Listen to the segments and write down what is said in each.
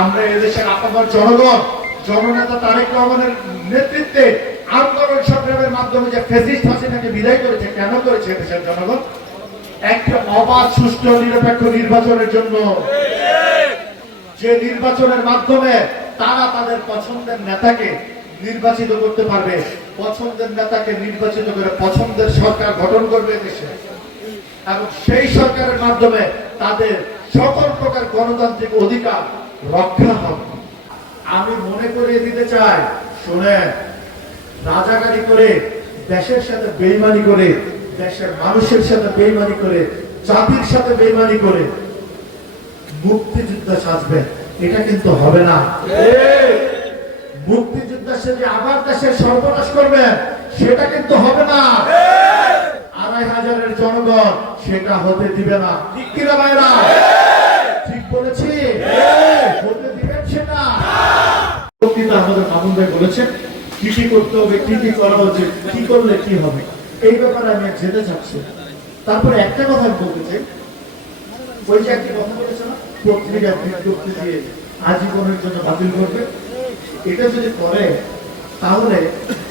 আমরা এদেশের আপনার জনগণ, জননেতা তারেক রহমানের নেতৃত্বে আন্দোলন সংগ্রামের মাধ্যমে যে ফেসিস্ট হাসিনাকে বিদায় করেছে, কেন করেছে এদেশের জনগণ? একটা অবাধ, সুষ্ঠু, নিরপেক্ষ নির্বাচনের জন্য। যে নির্বাচনের মাধ্যমে তারা তাদের পছন্দের নেতাকে নির্বাচিত করতে পারবে, পছন্দের নেতাকে নির্বাচিত করে পছন্দের সরকার গঠন করবে দেশে এবং সেই সরকারের মাধ্যমে তাদের সকল প্রকার গণতান্ত্রিক অধিকার রক্ষা হবে। আমি মনে করিয়ে দিতে চাই শুনে রাজাকারি করে দেশের সাথে বেইমানি করে, দেশের মানুষের সাথে বেইমানি করে, জাতির সাথে বেইমানি করে মুক্তিযুদ্ধ সাজবে। এটা কিন্তু হবে না। মুক্তিযুদ্ধ সেজে আবার দেশের সর্বনাশ করবে, সেটা কিন্তু হবে না। আড়াই হাজারের জনগণ সেটা হতে দিবে না ঠিক বলেছি হতে দিবেন সেটা বক্তৃতা আমাদের ভাই বলেছেন করতে হবে, কি কি করা কি করলে কি হবে, এই ব্যাপারে আমি যেতে চাচ্ছি তারপরে একটা কথা বলতে চাই, ওই যে একটি কথা বলেছে না, পত্রিকা বিজ্ঞপ্তি দিয়ে আজীবনের জন্য বাতিল করবে, এটা যদি করে, তাহলে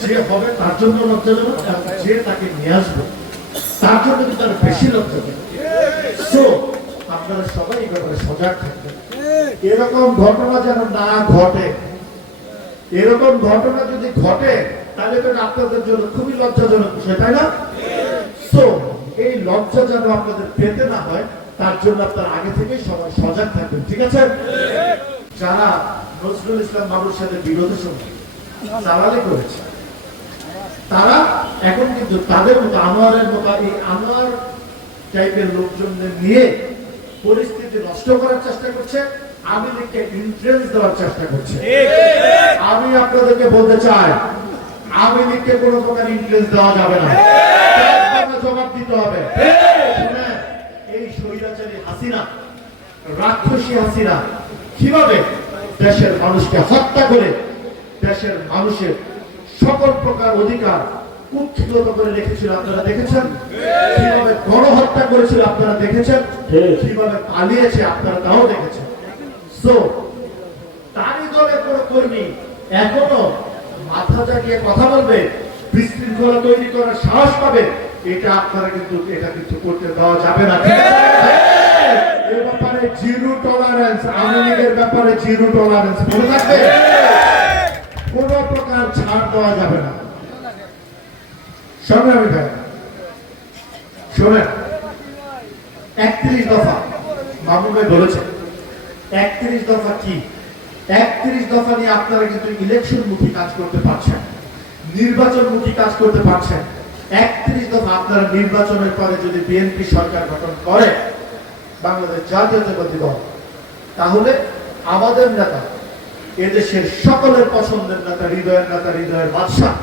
যে হবে তার জন্য লজ্জাজনক আর যে তাকে নিয়ে আসবে, তার জন্য কিন্তু তার বেশি লজ্জাজনক আপনারা সবাই এই ব্যাপারে সজাগ থাকবেন। এরকম ঘটনা যেন না ঘটে এরকম ঘটনা যদি ঘটে, তাহলে তো আপনাদের জন্য খুবই লজ্জাজনক বিষয়, তাই না? তো এই লজ্জা যেন আপনাদের পেতে না হয়, তার জন্য আপনার আগে থেকে সবাই সজাগ থাকবেন, ঠিক আছে? যারা নজরুল ইসলাম বাবুর সাথে বিরোধের চালালি করেছে, তারা এখন কিন্তু তাদের মতো আনোয়ারের মতো এই আনোয়ার টাইপের লোকজনদের নিয়ে পরিস্থিতি নষ্ট করার চেষ্টা করছে আমি লীগকে ইনফ্লুয়েন্স দেওয়ার চেষ্টা করছে। আমি আপনাদেরকে বলতে চাই আমি লীগকে কোনো প্রকার ইনফ্লুয়েন্স দেওয়া যাবে না। জবাব দিতে হবে। এই স্বৈরাচারী হাসিনা রাক্ষসী হাসিনা কীভাবে দেশের মানুষকে হত্যা করে দেশের মানুষের সকল প্রকার অধিকার কুক্ষিগত করে রেখেছিল আপনারা দেখেছেন? কীভাবে গণহত্যা করেছিল আপনারা দেখেছেন? কীভাবে পালিয়েছে আপনারা তাও দেখেছেন। সো তারই দলের কোন কর্মী এখনও মাথা জাগিয়ে কথা বলবে বিশৃঙ্খলা তৈরি করার সাহস পাবে এটা আপনারা কিন্তু এটা কিন্তু করতে দেওয়া যাবে না ঠিক আছে? এ ব্যাপারে জিরো টলারেন্স আওয়ামী লীগের ব্যাপারে জিরো টলারেন্স মনে থাকবে? কোন প্রকার ছাড় দেওয়া যাবে না। সংগ্রামী ভাই। শোনেন। একত্রিশ দফা। মামুন ভাই বলেছেন একত্রিশ দফা কি? একত্রিশ দফা নিয়ে আপনারা কিন্তু ইলেকশন মুখী কাজ করতে পারছেন। নির্বাচন মুখী কাজ করতে পারছেন। একত্রিশ দফা আপনারা নির্বাচনের পরে যদি বিএনপি সরকার গঠন করে, বাংলাদেশ জাতীয়তাবাদী দল, তাহলে আমাদের নেতা, এদেশের সকলের পছন্দের নেতা, হৃদয়ের নেতা, হৃদয়ের বাদশাহ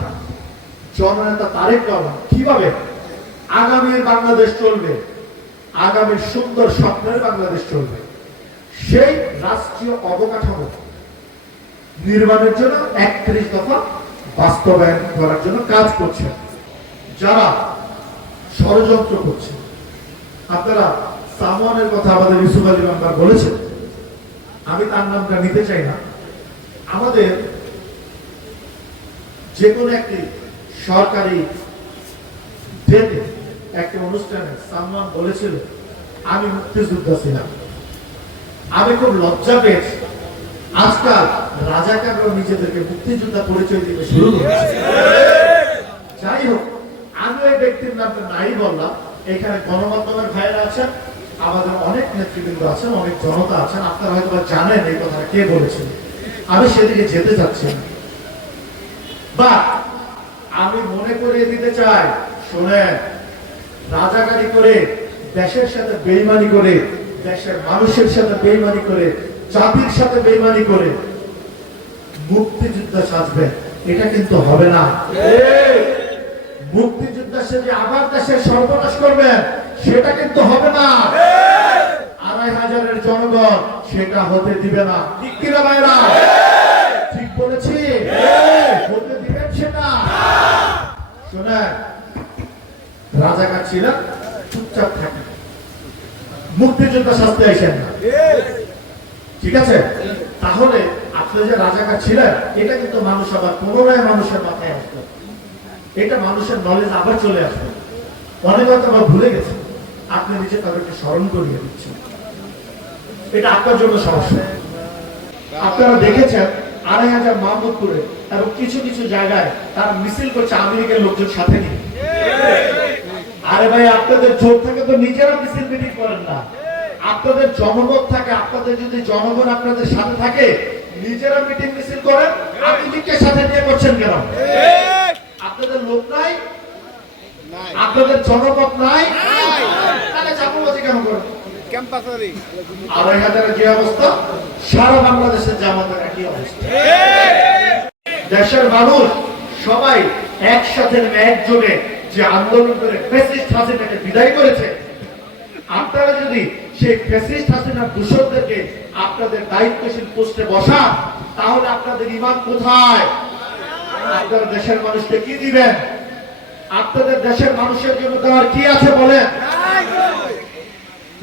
জননেতা তারেক রহমান, কীভাবে আগামীর বাংলাদেশ চলবে? আগামীর সুন্দর স্বপ্নের বাংলাদেশ চলবে। সেই রাষ্ট্রীয় অবকাঠামো নির্মাণের জন্য একত্রিশ দফা বাস্তবায়ন করার জন্য কাজ করছে। যারা ষড়যন্ত্র করছে। আপনারা সামনের কথা আমাদের ইউসুফ আলী মেম্বার বলেছেন। আমি তার নামটা নিতে চাই না। আমাদের যে কোনো একটি সরকারি ডেটে একটা অনুষ্ঠানে সালমান বলেছিল, আমি মুক্তিযোদ্ধা ছিলাম। আমি খুব লজ্জা পেয়েছি। আজকাল রাজাকাররা নিজেদেরকে মুক্তিযোদ্ধা পরিচয় দিতে শুরু করেছে। যাই হোক, আমি ওই ব্যক্তির নামটা নাই বললাম। এখানে গণমাধ্যমের ভাইয়েরা আছেন, আমাদের অনেক নেতৃবৃন্দ আছেন, অনেক জনতা আছেন। আপনারা হয়তো জানেন এই কথাটা কে বলেছেন আমি সেদিকে যেতে চাচ্ছি না। বা আমি মনে করিয়ে দিতে চাই, শোনেন, রাজাকারি করে দেশের সাথে বেইমানি করে, দেশের মানুষের সাথে বেইমানি করে, জাতির সাথে বেইমানি করে মুক্তিযুদ্ধ সাজবে। এটা কিন্তু হবে না। মুক্তিযুদ্ধ সেজে আবার দেশের সর্বনাশ করবেন সেটা কিন্তু হবে না। আড়াই হাজারের জনগণ সেটা হতে দিবে না। ঠিক কিনা ভাইরা ঠিক বলেছি হতে দিবেন সেটা শোনেন রাজাকার ছিলেন, চুপচাপ থাকেন মুক্তিযুদ্ধ শাস্তি আইসেন না। ঠিক আছে? তাহলে আপনি যে রাজাকার ছিলেন, এটা কিন্তু মানুষ আবার পুনরায় মানুষের মাথায় আসতো এটা মানুষের নলেজ আবার চলে আসবে। অনেক হয়তো আবার ভুলে গেছে। আপনি নিজে তাদেরকে স্মরণ করিয়ে দিচ্ছেন। এটা আপনার জন্য সমস্যা। আপনারা দেখেছেন আড়াই হাজার মাহমুদপুরে এবং কিছু কিছু জায়গায় তার মিছিল করছে আমেরিকার লোকজন সাথে নিয়ে। আরে ভাই, আপনাদের জোর থাকে তো নিজেরা মিছিল মিটিং করেন না। আপনাদের জনমত থাকে, আপনাদের যদি জনগণ আপনাদের সাথে থাকে, নিজেরা মিটিং মিছিল করেন আমেরিকার সাথে নিয়ে করছেন কেন? আপনাদের লোক নাই? আপনাদের জনমত নাই? তাহলে চাপুবাজি কেন করেন? দেশের মানুষ সবাই একসাথে যে আন্দোলন করে ফেসিস্ট হাসিনাকে বিদায় করেছে, আপনারা যদি সেই ফেসিস্ট আপনাদের দায়িত্বশীল পোস্টে বসান, তাহলে আপনাদের ইমান কোথায়? আপনারা দেশের মানুষকে কি দিবেন? আপনাদের দেশের মানুষের জন্য দেওয়ার কি আছে বলেন?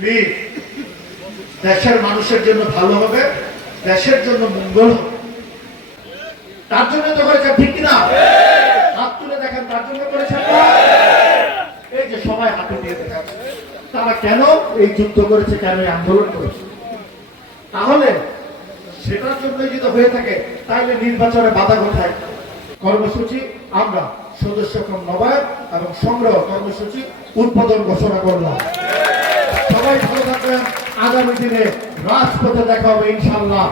প্লিজ দেশের মানুষের জন্য ভালো হবে, দেশের জন্য মঙ্গল হবে। তার জন্য তো করেছেন ঠিক কিনা হাত তুলে দেখেন, তার জন্য করেছেন এই যে সবাই হাতে দিয়ে দেখেন, তারা কেন এই যুদ্ধ করেছে, কেন এই আন্দোলন করেছে? তাহলে সেটার জন্যই যদি হয়ে থাকে, তাহলে নির্বাচনে বাধা কোথায়? কর্মসূচি, আমরা সদস্যক্রম নবায়ন এবং সংগ্রহ কর্মসূচি উৎপাদন ঘোষণা করলাম। সবাই ভালো থাকবেন। আগামী দিনে রাজপথে দেখা হবে ইনশাল্লাহ।